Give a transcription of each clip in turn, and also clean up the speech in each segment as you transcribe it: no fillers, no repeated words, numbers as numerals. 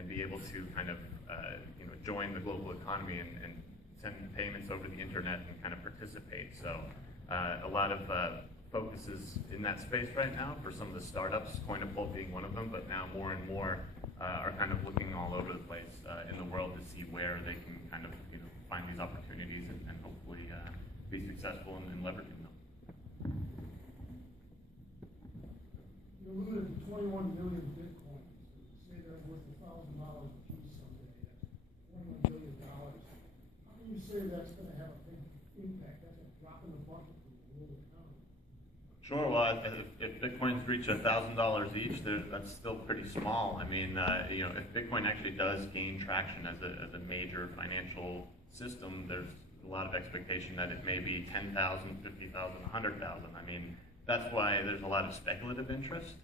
and be able to kind of join the global economy and send payments over the internet and kind of participate. So a lot of focus is in that space right now for some of the startups, Coinapult being one of them, but now more and more are kind of looking all over the place in the world to see where they can kind of find these opportunities and hopefully be successful in leveraging them. You're limited to 21 million bitcoins. Say they're worth $1,000 a piece someday. That's $21 billion. How can you say that's going to have a big impact? That's a drop in the bucket for the world economy. Sure. Well, if bitcoins reach $1,000 each, that's still pretty small. I mean, if Bitcoin actually does gain traction as a major financial system, there's a lot of expectation that it may be 10,000, 50,000, 100,000. I mean, that's why there's a lot of speculative interest.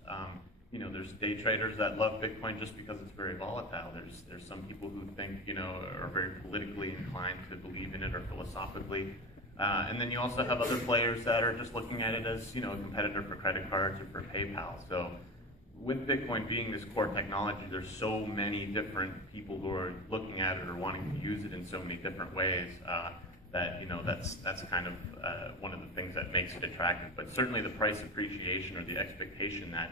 There's day traders that love Bitcoin just because it's very volatile. There's some people who think, are very politically inclined to believe in it or philosophically. And then you also have other players that are just looking at it as, a competitor for credit cards or for PayPal. So with Bitcoin being this core technology, there's so many different people who are looking at it or wanting to use it in so many different ways that that's kind of one of the things that makes it attractive. But certainly the price appreciation or the expectation that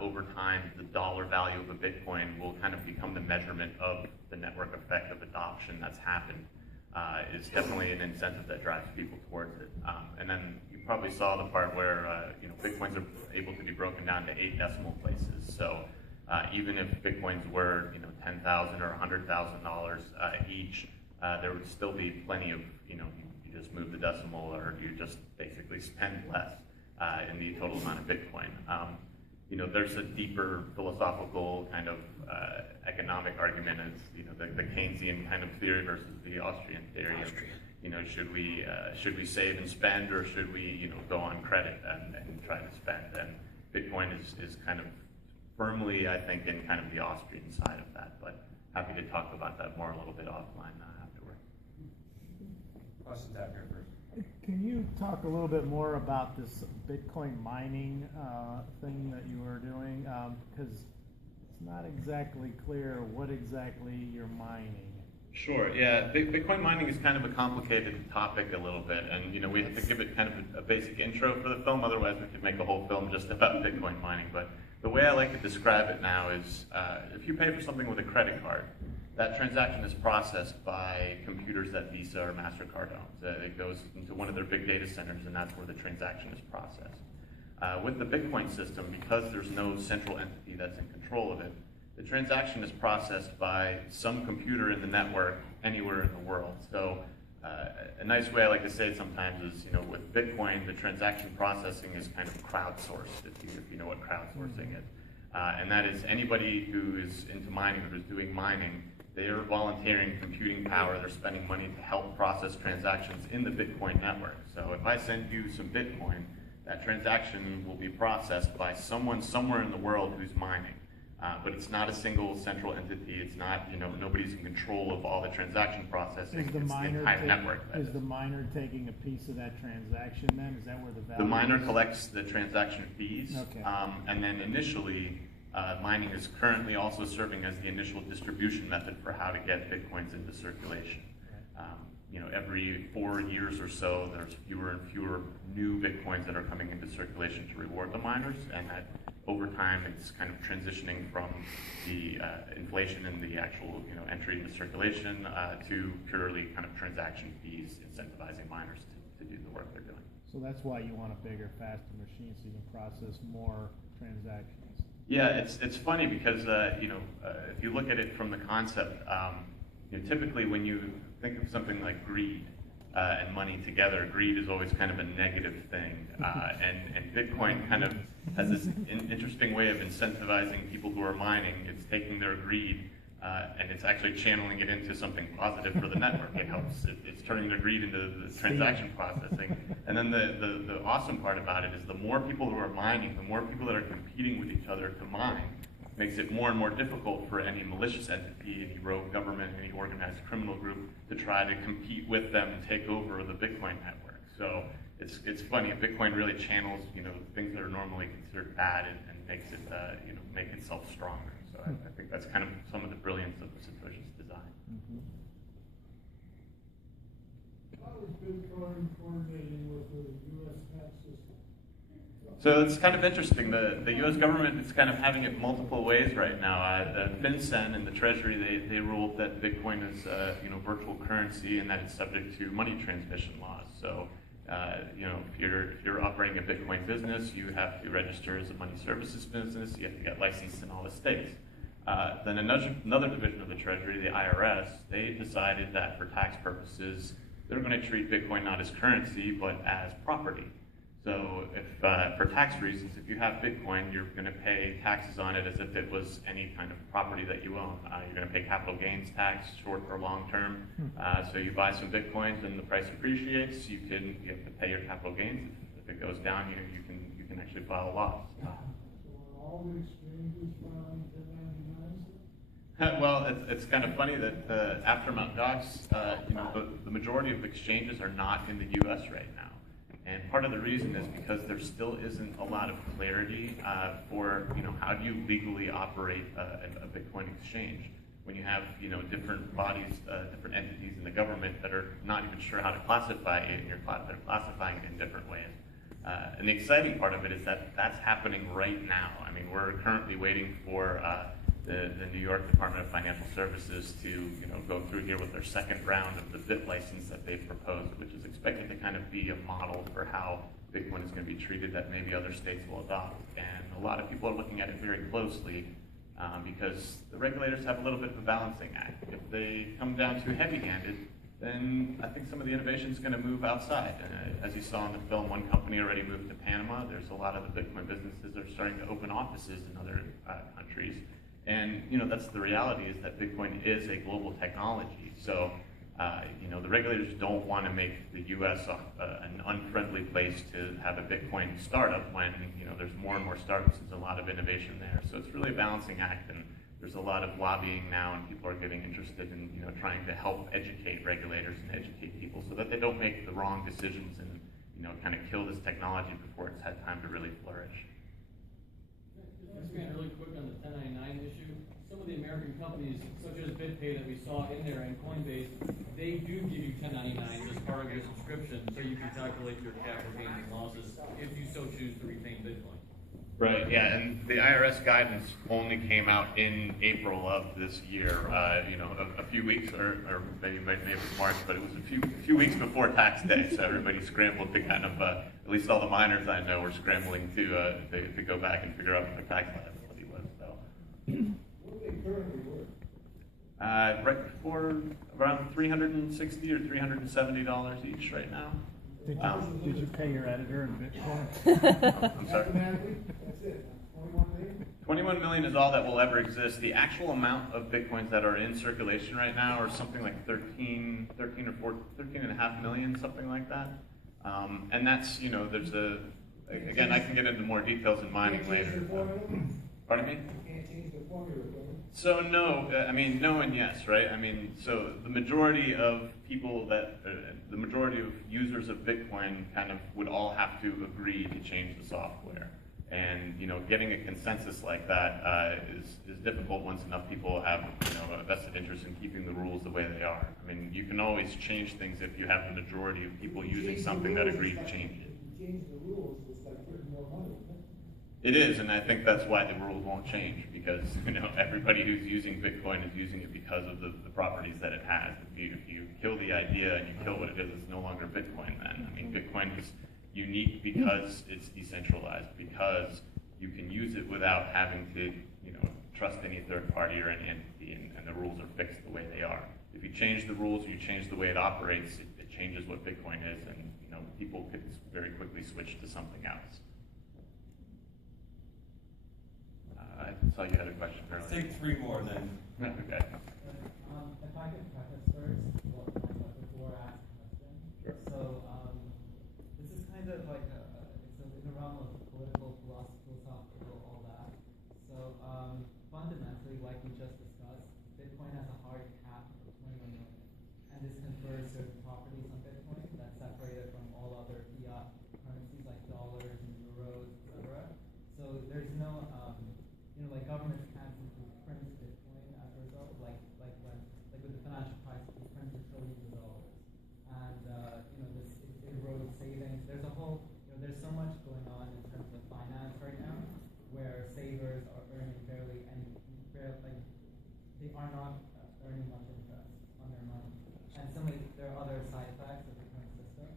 over time the dollar value of a Bitcoin will kind of become the measurement of the network effect of adoption that's happened is definitely an incentive that drives people towards it. And then you probably saw the part where Bitcoins are able to be broken down to 8 decimal places. So even if Bitcoins were $10,000 or $100,000 each, there would still be plenty of you just move the decimal or you just basically spend less in the total amount of Bitcoin. There's a deeper philosophical kind of economic argument as the Keynesian kind of theory versus the Austrian theory. Should we save and spend, or should we go on credit and try to spend? And Bitcoin is kind of firmly, I think, in kind of the Austrian side of that. But happy to talk about that more a little bit offline afterward. Questions out here first. Can you talk a little bit more about this Bitcoin mining thing that you were doing? Because it's not exactly clear what exactly you're mining. Sure, yeah. Bitcoin mining is kind of a complicated topic a little bit, and we have to give it kind of a basic intro for the film, otherwise we could make a whole film just about Bitcoin mining. But the way I like to describe it now is if you pay for something with a credit card, that transaction is processed by computers that Visa or MasterCard owns. It goes into one of their big data centers, and that's where the transaction is processed. With the Bitcoin system, because there's no central entity that's in control of it, the transaction is processed by some computer in the network anywhere in the world. So a nice way I like to say it sometimes is, with Bitcoin, the transaction processing is kind of crowdsourced, if you know what crowdsourcing is. And that is anybody who is into mining or who's doing mining, they are volunteering computing power, they're spending money to help process transactions in the Bitcoin network. So if I send you some Bitcoin, that transaction will be processed by someone somewhere in the world who's mining. But it's not a single central entity. It's not, nobody's in control of all the transaction processing. It's the entire network. Is the miner taking a piece of that transaction then? Is that where the value The miner collects the transaction fees. Okay. And then initially, mining is currently also serving as the initial distribution method for how to get Bitcoins into circulation. Every 4 years or so, there's fewer and fewer new Bitcoins that are coming into circulation to reward the miners, and that over time it's kind of transitioning from the inflation in the actual entry into circulation to purely kind of transaction fees incentivizing miners to do the work they're doing. So that's why you want a bigger, faster machine so you can process more transactions. Yeah, it's funny because if you look at it from the concept, typically when you think of something like greed and money together, greed is always kind of a negative thing, and Bitcoin kind of has this interesting way of incentivizing people who are mining. It's taking their greed and it's actually channeling it into something positive for the network. It helps. It's turning their greed into the transaction processing. And then the awesome part about it is the more people who are mining, the more people that are competing with each other to mine, makes it more and more difficult for any malicious entity, any rogue government, any organized criminal group to try to compete with them and take over the Bitcoin network. So it's funny. Bitcoin really channels things that are normally considered bad and makes it make itself stronger. So I think that's kind of some of the brilliance of Satoshi's design. Mhm. How is Bitcoin coordinating with the U.S. tax system? So it's kind of interesting. The U.S. government is kind of having it multiple ways right now. The FinCEN and the Treasury, they ruled that Bitcoin is virtual currency and that it's subject to money transmission laws. So if you're operating a Bitcoin business, you have to register as a money services business. You have to get licensed in all the states. Then another division of the Treasury, the IRS, they decided that for tax purposes, they're going to treat Bitcoin not as currency, but as property. So if, for tax reasons, if you have Bitcoin, you're going to pay taxes on it as if it was any kind of property that you own. You're going to pay capital gains tax, short or long term. So you buy some Bitcoins and the price appreciates, you have to pay your capital gains. If it goes down, you can actually file a loss. So are all the exchanges filing 1099s? Well, it's kind of funny that after Mt. Gox, the majority of exchanges are not in the U.S. right now. And part of the reason is because there still isn't a lot of clarity for how do you legally operate a Bitcoin exchange when you have different bodies, different entities in the government that are not even sure how to classify it, and they're classifying it in different ways. And the exciting part of it is that that's happening right now. I mean, we're currently waiting for the New York Department of Financial Services to go through here with their second round of the BIT license that they've proposed, which is expected to kind of be a model for how Bitcoin is going to be treated that maybe other states will adopt. And a lot of people are looking at it very closely because the regulators have a little bit of a balancing act. If they come down too heavy-handed, then I think some of the innovation is going to move outside. As you saw in the film, one company already moved to Panama. There's a lot of the Bitcoin businesses that are starting to open offices in other countries. And that's the reality, is that Bitcoin is a global technology. So the regulators don't want to make the U.S. An unfriendly place to have a Bitcoin startup when there's more and more startups. There's a lot of innovation there. So it's really a balancing act, and there's a lot of lobbying now, and people are getting interested in trying to help educate regulators and educate people so that they don't make the wrong decisions and kind of kill this technology before it's had time to really flourish. Expand really quick on the 1099 issue. Some of the American companies, such as BitPay that we saw in there and Coinbase, they do give you 1099 as part of your subscription, so you can calculate your capital gains and losses if you so choose to retain Bitcoin. Right, yeah, and the IRS guidance only came out in April of this year, a few weeks, or maybe it was March, but it was a few weeks before tax day, so everybody scrambled to kind of, at least all the miners I know were scrambling to go back and figure out what their tax liability was, so. What do they currently worth? Right before around $360 or $370 each right now. Did you pay your editor in Bitcoin? I'm sorry. Mathematically, that's it, 21 million? 21 million is all that will ever exist. The actual amount of Bitcoins that are in circulation right now are something like 13 and a half million, something like that. And that's, there's again, I can get into more details in mining later. Pardon me? You can't change the formula, can you? So no, no and yes, right? So the majority of people the majority of users of Bitcoin kind of would all have to agree to change the software. And, getting a consensus like that is difficult once enough people have, a vested interest in keeping the rules the way they are. You can always change things if you have the majority of people using something that agree to change it. If you change the rules, it's like putting more money in it. It is, and I think that's why the rules won't change, because everybody who's using Bitcoin is using it because of the properties that it has. If you kill the idea and you kill what it is, it's no longer Bitcoin then. Bitcoin is unique because it's decentralized, because you can use it without having to trust any third party or any entity, and the rules are fixed the way they are. If you change the rules, you change the way it operates, it changes what Bitcoin is, and people could very quickly switch to something else. I saw you had a question earlier. Let's take three more then. Okay. If I could preface first before I ask a question. Sure. So this is kind of like it's in the realm of political, philosophical, all that. So fundamentally, like we just discussed, Bitcoin has a hard cap of 21 million, and this confers certain properties on Bitcoin that's separated from all other fiat currencies like dollars and euros, etc. So there's no like governments can't simply print they are not earning much interest on their money. And similarly, there are other side effects of the current system.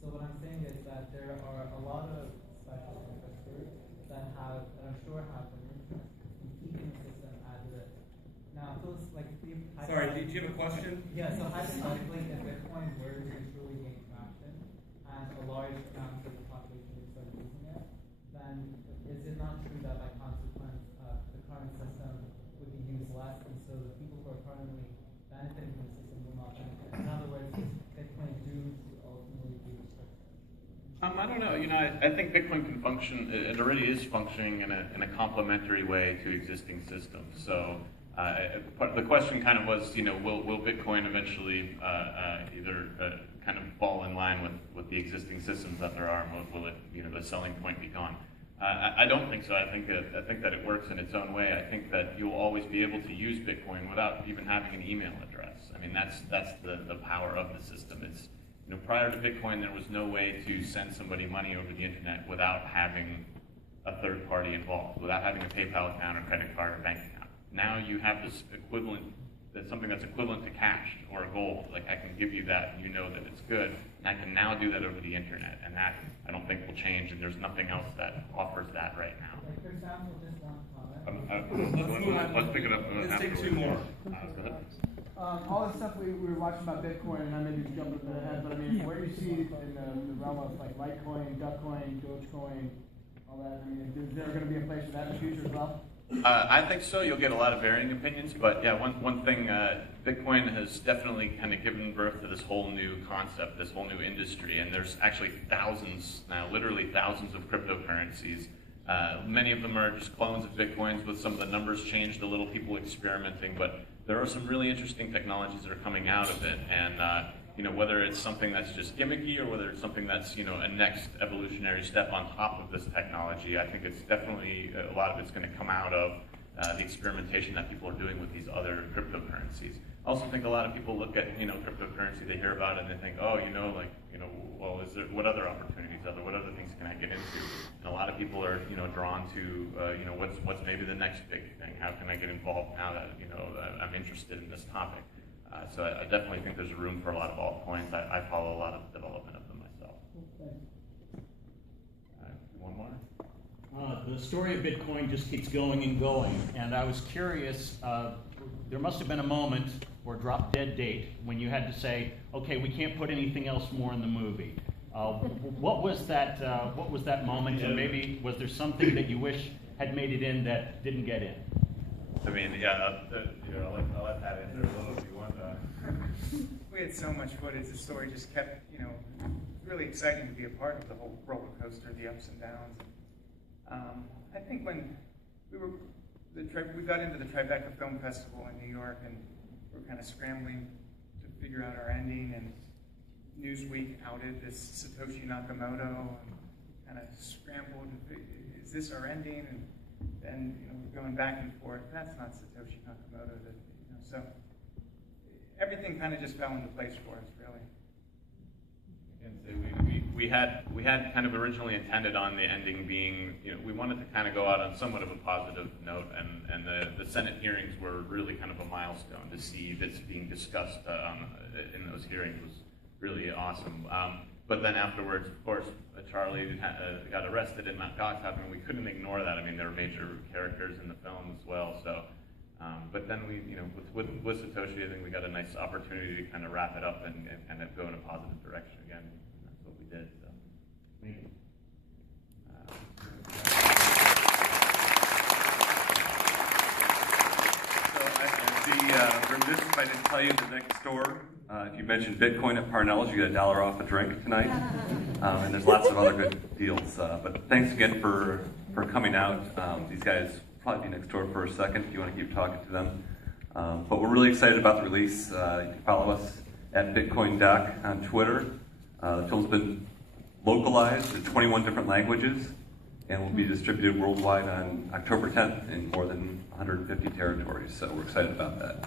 So what I'm saying is that there are a lot of special interest groups that I'm sure have an interest in keeping the system as it is. Now, Sorry, did you have a question? Yeah, so hypothetically, if Bitcoin were to truly gain traction and a large amount of the population would start using it, then is it not true that by consequence, the current system would be used less, and so the people who are currently benefiting from the system will not benefit? In other words, is Bitcoin doomed to ultimately be restricted? I don't know. I think Bitcoin can function. It already is functioning in a complementary way to existing systems. So the question kind of was, will Bitcoin eventually either kind of fall in line with the existing systems that there are, and will it, the selling point be gone? I don't think so. I think that it works in its own way. I think that you'll always be able to use Bitcoin without even having an email address. I mean, that's the power of the system. It's prior to Bitcoin, there was no way to send somebody money over the internet without having a third party involved, without having a PayPal account or credit card or bank account. Now you have this equivalent, something that's equivalent to cash or gold. Like, I can give you that, and you know that it's good, and I can now do that over the internet, and that I don't think will change, and there's nothing else that offers that right now. Like, for example, just one comment. Let's pick it up. Let's take two more. Go ahead. All the stuff we were watching about Bitcoin, and I may be jumping ahead, but I mean, where do you see in the realm of like Litecoin, Duckcoin, Dogecoin, all that? I mean, is there going to be a place for that in the future as well? I think so. You'll get a lot of varying opinions, but yeah, one thing, Bitcoin has definitely kind of given birth to this whole new concept, this whole new industry, and there's actually thousands now, literally thousands of cryptocurrencies. Many of them are just clones of Bitcoins with some of the numbers changed a little, people experimenting, but there are some really interesting technologies that are coming out of it, and whether it's something that's just gimmicky or whether it's something that's a next evolutionary step on top of this technology, I think it's definitely a lot of it's going to come out of the experimentation that people are doing with these other cryptocurrencies. I also think a lot of people look at cryptocurrency, they hear about it and they think, oh, well, is there, what other opportunities are there? What other things can I get into? And a lot of people are drawn to what's maybe the next big thing? How can I get involved now that I'm interested in this topic? So I definitely think there's room for a lot of altcoins. I follow a lot of the development of them myself. One more? The story of Bitcoin just keeps going and going, and I was curious, there must have been a moment or drop dead date when you had to say, okay, we can't put anything else more in the movie. What was that moment, and maybe was there something that you wish had made it in that didn't get in? I mean, yeah, I'll let Pat answer a little if you want. We had so much footage. The story just kept, really exciting to be a part of the whole roller coaster, the ups and downs. I think when we got into the Tribeca Film Festival in New York, and we're kind of scrambling to figure out our ending, and Newsweek outed this Satoshi Nakamoto, and kind of scrambled, is this our ending? And then we're going back and forth. That's not Satoshi Nakamoto. So everything kind of just fell into place for us, really. And so we had kind of originally intended on the ending being, we wanted to kind of go out on somewhat of a positive note, and the Senate hearings were really kind of a milestone. To see this being discussed in those hearings was really awesome. But then afterwards, of course, Charlie got arrested and Mt. Gox happened. We couldn't ignore that. I mean, there were major characters in the film as well. So, but then we, with Satoshi, I think we got a nice opportunity to kind of wrap it up and kind of go in a positive direction again. And that's what we did. So, thank you. I'd be remiss if I didn't tell you the next door. If you mentioned Bitcoin at Parnell's, you get $1 off a drink tonight. And there's lots of other good deals. But thanks again for coming out. These guys will probably be next door for a second if you want to keep talking to them. But we're really excited about the release. You can follow us at BitcoinDoc on Twitter. The film's been localized to 21 different languages and will be distributed worldwide on October 10th in more than 150 territories. So we're excited about that.